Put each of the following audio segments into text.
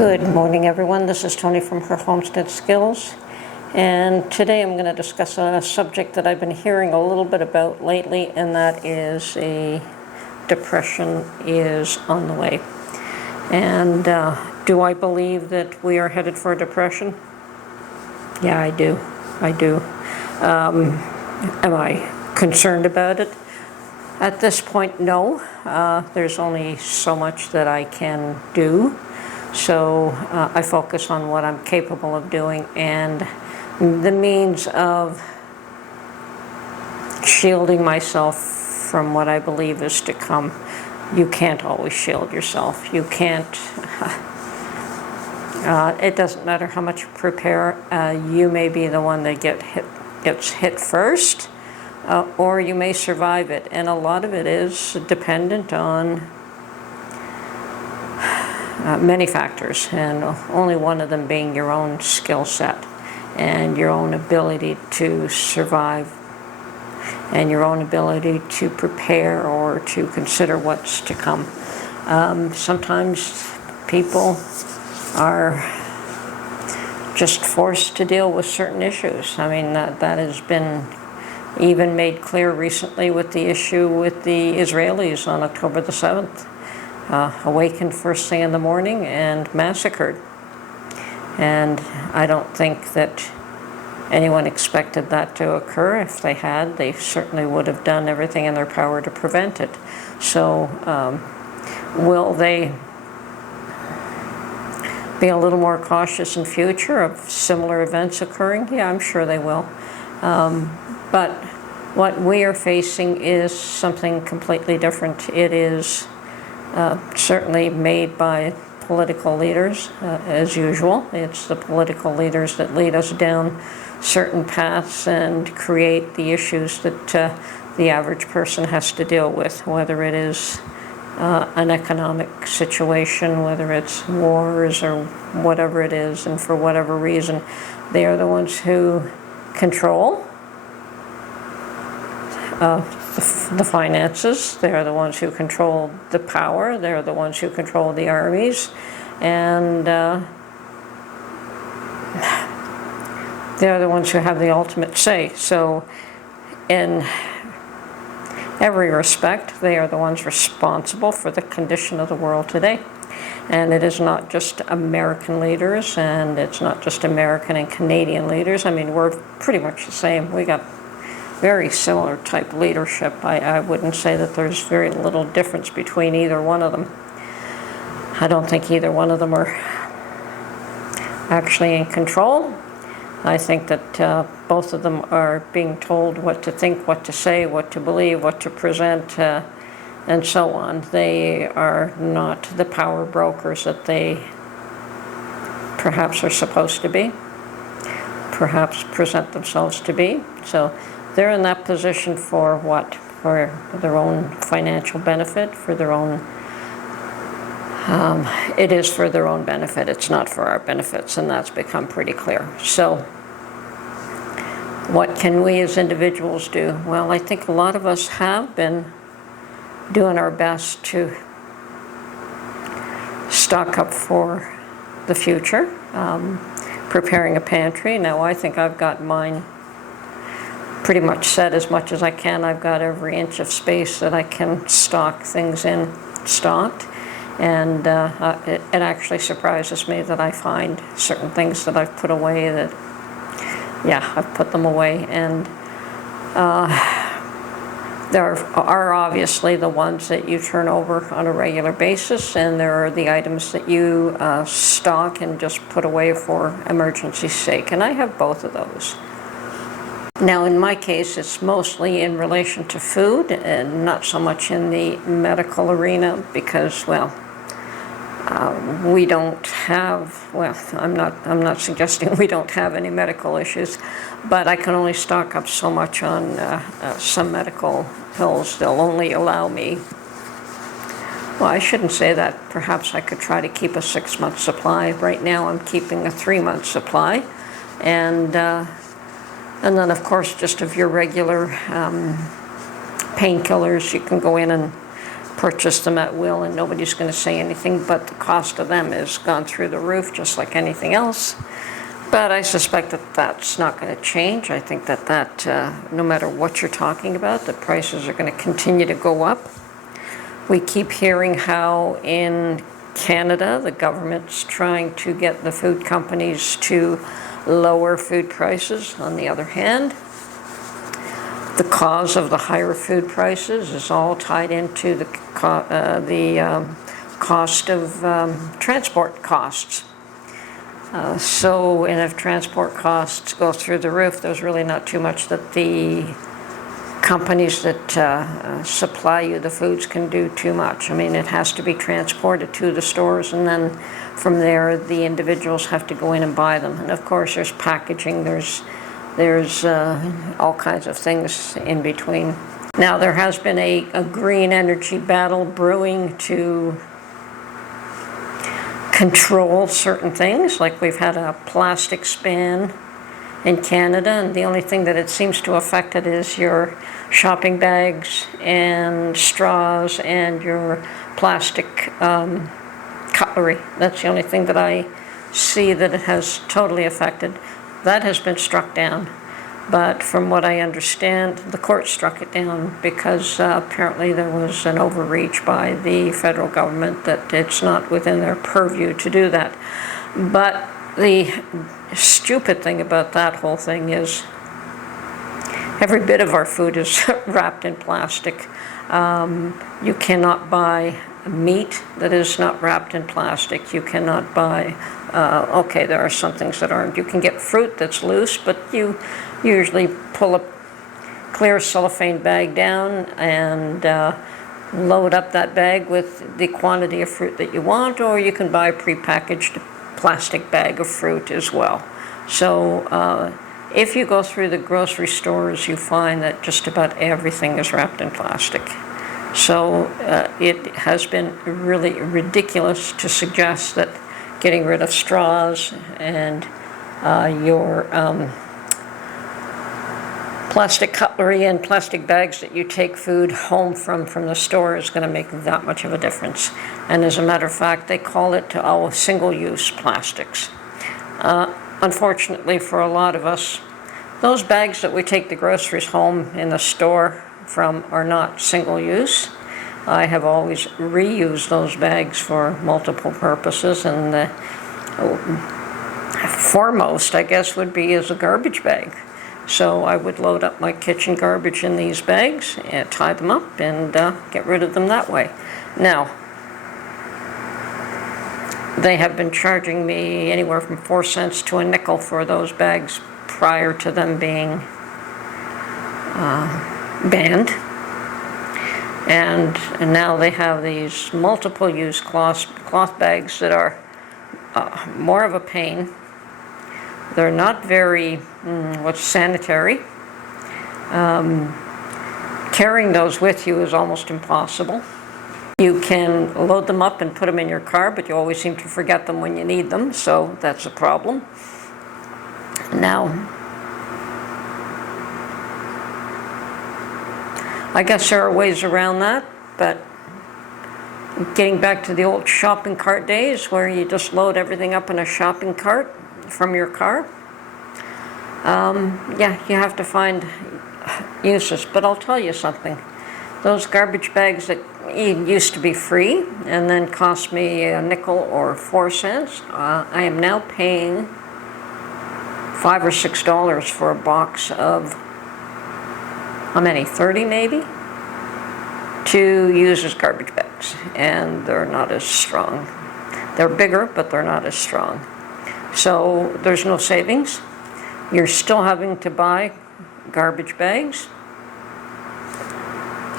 Good morning, everyone. This is Tony from her Homestead Skills, and today I'm going to discuss a subject that I've been hearing a little bit about lately, and that is depression is on the way. And do I believe that we are headed for a depression? Yeah, I do. Am I concerned about it? At this point, no. There's only so much that I can do. So I focus on what I'm capable of doing and the means of shielding myself from what I believe is to come. You can't always shield yourself. You can't. It doesn't matter how much you prepare. You may be the one that gets hit first, or you may survive it. And a lot of it is dependent on many factors, and only one of them being your own skill set and your own ability to survive and your own ability to prepare or to consider what's to come. Sometimes people are just forced to deal with certain issues. I mean, that has been even made clear recently with the issue with the Israelis on October the 7th. Awakened first thing in the morning and massacred. And I don't think that anyone expected that to occur. If they had, they certainly would have done everything in their power to prevent it. So will they be a little more cautious in future of similar events occurring? Yeah, I'm sure they will. But what we are facing is something completely different. It is certainly made by political leaders, as usual. It's the political leaders that lead us down certain paths and create the issues that the average person has to deal with, whether it is an economic situation, whether it's wars or whatever it is, and for whatever reason, they are the ones who control the finances. They're the ones who control the power. They're the ones who control the armies, and they're the ones who have the ultimate say. So in every respect, they are the ones responsible for the condition of the world today. And it is not just American leaders, and it's not just American and Canadian leaders. I mean, we're pretty much the same. We got very similar type leadership. I wouldn't say that there's very little difference between either one of them. I don't think either one of them are actually in control. I think that both of them are being told what to think, what to say, what to believe, what to present, and so on. They are not the power brokers that they perhaps are supposed to be, perhaps present themselves to be. So they're in that position for what? For their own financial benefit, for their own, it is for their own benefit. It's not for our benefits, and that's become pretty clear. So what can we as individuals do? Well, I think a lot of us have been doing our best to stock up for the future, preparing a pantry. Now, I think I've got mine pretty much set as much as I can. I've got every inch of space that I can stock things in stocked, and it actually surprises me that I find certain things that I've put away that, yeah, I've put them away. And there are obviously the ones that you turn over on a regular basis, and there are the items that you stock and just put away for emergency's sake, and I have both of those. Now, in my case, it's mostly in relation to food and not so much in the medical arena because, well, we don't have, well, I'm not suggesting we don't have any medical issues, but I can only stock up so much on some medical pills. They'll only allow me, well, I shouldn't say that. Perhaps I could try to keep a 6-month supply. Right now I'm keeping a 3-month supply, and then, of course, just of your regular painkillers. You can go in and purchase them at will, and nobody's going to say anything, but the cost of them has gone through the roof just like anything else. But I suspect that that's not going to change. I think that no matter what you're talking about, the prices are going to continue to go up. We keep hearing how in Canada the government's trying to get the food companies to lower food prices. On the other hand, the cause of the higher food prices is all tied into the cost of transport costs. And if transport costs go through the roof, there's really not too much that the companies that supply you the foods can do too much. I mean, it has to be transported to the stores, and then from there the individuals have to go in and buy them. And of course there's packaging, there's all kinds of things in between. Now there has been a green energy battle brewing to control certain things, like we've had a plastics ban in Canada, and the only thing that it seems to affect it is your shopping bags and straws and your plastic cutlery. That's the only thing that I see that it has totally affected. That has been struck down, but from what I understand, the court struck it down because apparently there was an overreach by the federal government that it's not within their purview to do that. But the stupid thing about that whole thing is every bit of our food is wrapped in plastic. You cannot buy meat that is not wrapped in plastic. You cannot buy, okay, there are some things that aren't. You can get fruit that's loose, but you usually pull a clear cellophane bag down and load up that bag with the quantity of fruit that you want, or you can buy a prepackaged plastic bag of fruit as well. So if you go through the grocery stores, you find that just about everything is wrapped in plastic. So it has been really ridiculous to suggest that getting rid of straws and your plastic cutlery and plastic bags that you take food home from the store is going to make that much of a difference. And as a matter of fact, they call it single-use plastics. Unfortunately for a lot of us, those bags that we take the groceries home in the store from are not single-use. I have always reused those bags for multiple purposes, and the foremost, I guess, would be as a garbage bag. So I would load up my kitchen garbage in these bags and tie them up and get rid of them that way. Now, they have been charging me anywhere from 4 cents to a nickel for those bags prior to them being banned. And now they have these multiple-use cloth bags that are more of a pain. They're not very sanitary. Carrying those with you is almost impossible. You can load them up and put them in your car, but you always seem to forget them when you need them, so that's a problem. Now, I guess there are ways around that, but getting back to the old shopping cart days where you just load everything up in a shopping cart from your car, yeah, you have to find uses. But I'll tell you something. Those garbage bags that used to be free and then cost me a nickel or 4 cents, I am now paying $5 or $6 for a box of, how many, 30 maybe, to use as garbage bags. And they're not as strong. They're bigger, but they're not as strong. So there's no savings. You're still having to buy garbage bags.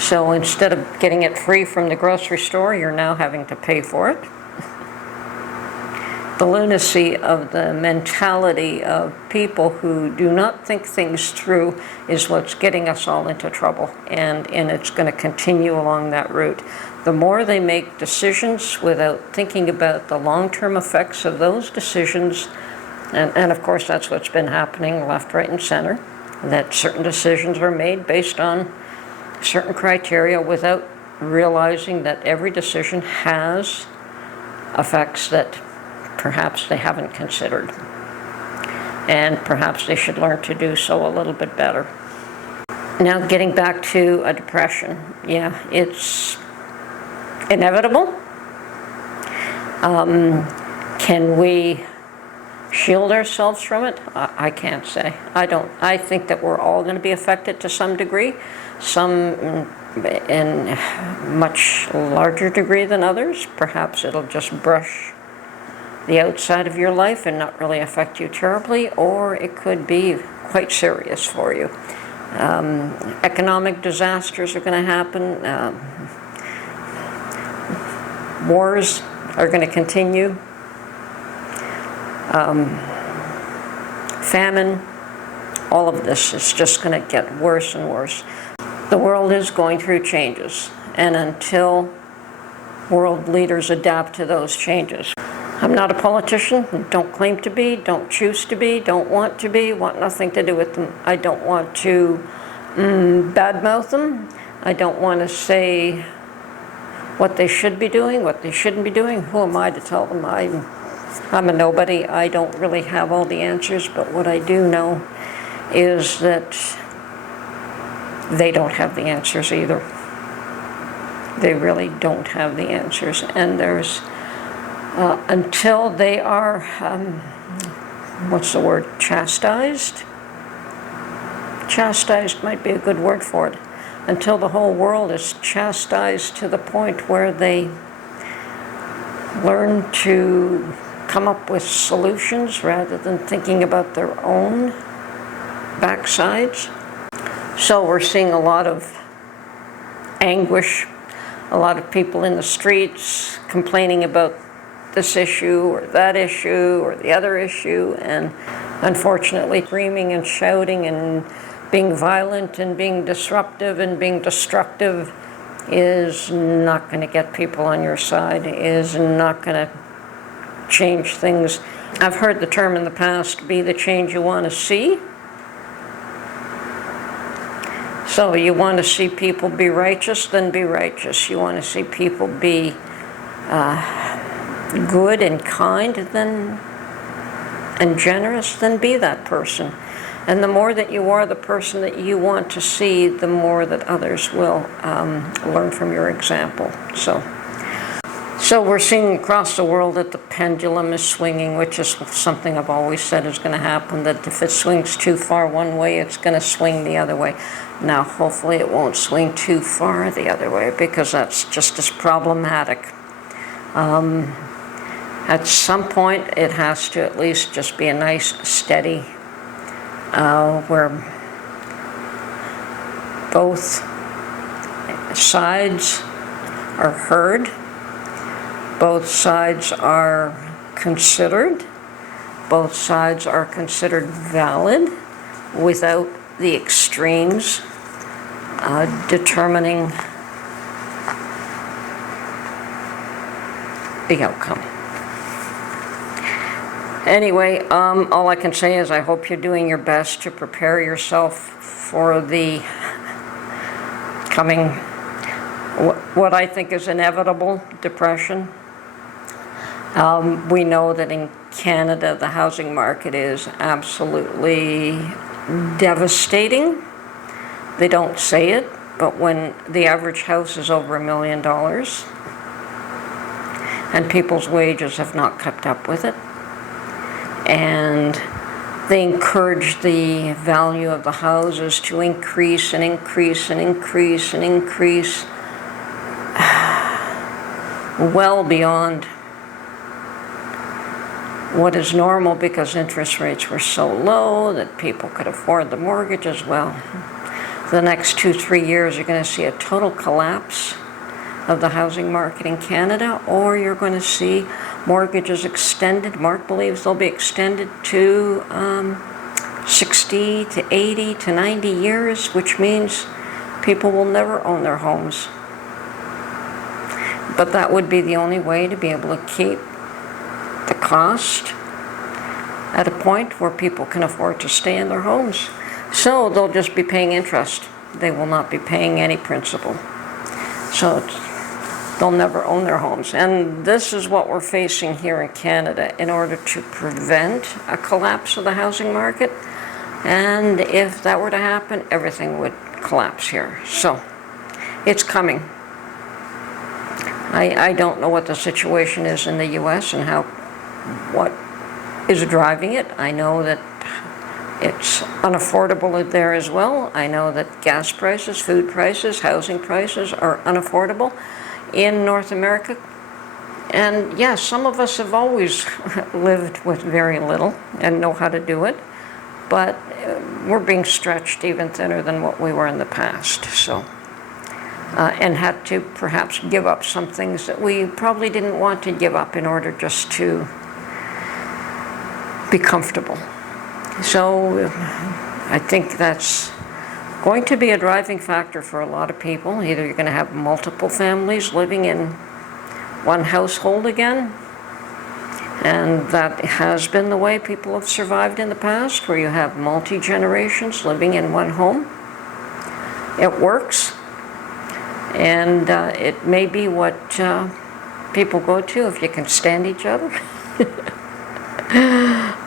So instead of getting it free from the grocery store, you're now having to pay for it. The lunacy of the mentality of people who do not think things through is what's getting us all into trouble, and it's going to continue along that route. The more they make decisions without thinking about the long-term effects of those decisions, and of course that's what's been happening left, right, and center, that certain decisions are made based on certain criteria without realizing that every decision has effects that perhaps they haven't considered. And perhaps they should learn to do so a little bit better. Now, getting back to a depression, yeah, it's inevitable. Can we shield ourselves from it? I can't say. I think that we're all going to be affected to some degree, some in much larger degree than others. Perhaps it'll just brush the outside of your life and not really affect you terribly, or it could be quite serious for you. Economic disasters are going to happen. Wars are going to continue. Famine, all of this is just going to get worse and worse. The world is going through changes, and until world leaders adapt to those changes. I'm not a politician, don't claim to be, don't choose to be, don't want to be, want nothing to do with them. I don't want to badmouth them. I don't want to say what they should be doing, what they shouldn't be doing. Who am I to tell them? I'm a nobody. I don't really have all the answers, but what I do know is that they don't have the answers either. They really don't have the answers. And there's, until they are, what's the word, chastised? Chastised might be a good word for it. Until the whole world is chastised to the point where they learn to come up with solutions rather than thinking about their own backsides. So we're seeing a lot of anguish, a lot of people in the streets complaining about this issue or that issue or the other issue, and unfortunately screaming and shouting and being violent and being disruptive and being destructive is not going to get people on your side, is not going to change things. I've heard the term in the past, be the change you want to see. So you want to see people be righteous, then be righteous. You want to see people be good and kind, then, and generous, then be that person. And the more that you are the person that you want to see, the more that others will learn from your example. So we're seeing across the world that the pendulum is swinging, which is something I've always said is going to happen, that if it swings too far one way, it's going to swing the other way. Now, hopefully it won't swing too far the other way, because that's just as problematic. At some point, it has to at least just be a nice, steady, where both sides are heard, both sides are considered, both sides are considered valid without the extremes determining the outcome. Anyway, all I can say is I hope you're doing your best to prepare yourself for the coming, what I think is inevitable depression. We know that in Canada, the housing market is absolutely devastating. They don't say it, but when the average house is over $1 million and people's wages have not kept up with it, and they encourage the value of the houses to increase and increase and increase and increase well beyond what is normal, because interest rates were so low that people could afford the mortgages. Well, the next 2-3 years you're going to see a total collapse of the housing market in Canada, or you're going to see mortgages extended. Mark believes they'll be extended to 60 to 80 to 90 years, which means people will never own their homes. But that would be the only way to be able to keep the cost at a point where people can afford to stay in their homes. So they'll just be paying interest. They will not be paying any principal. So they'll never own their homes. And this is what we're facing here in Canada in order to prevent a collapse of the housing market. And if that were to happen, everything would collapse here. So it's coming. I don't know what the situation is in the US and what is driving it. I know that it's unaffordable there as well. I know that gas prices, food prices, housing prices are unaffordable in North America. And yes, some of us have always lived with very little and know how to do it, but we're being stretched even thinner than what we were in the past. So, and had to perhaps give up some things that we probably didn't want to give up in order just to be comfortable. So I think that's going to be a driving factor for a lot of people. Either you're going to have multiple families living in one household again, and that has been the way people have survived in the past, where you have multi-generations living in one home. It works, and it may be what people go to if you can stand each other.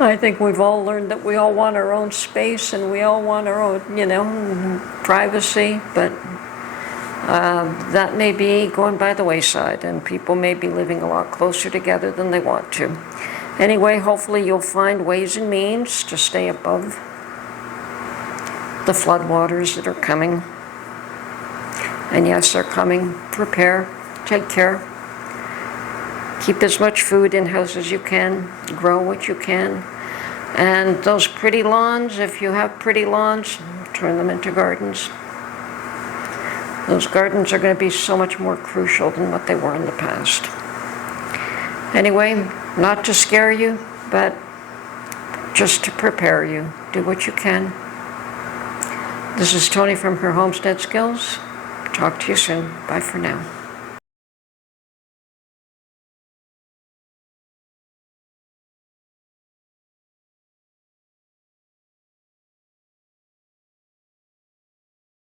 I think we've all learned that we all want our own space and we all want our own, privacy, but that may be going by the wayside, and people may be living a lot closer together than they want to. Anyway, hopefully you'll find ways and means to stay above the floodwaters that are coming. And yes, they're coming. Prepare, take care. Keep as much food in-house as you can, grow what you can. And those pretty lawns, if you have pretty lawns, turn them into gardens. Those gardens are going to be so much more crucial than what they were in the past. Anyway, not to scare you, but just to prepare you. Do what you can. This is Tony from Her Homestead Skills. Talk to you soon. Bye for now.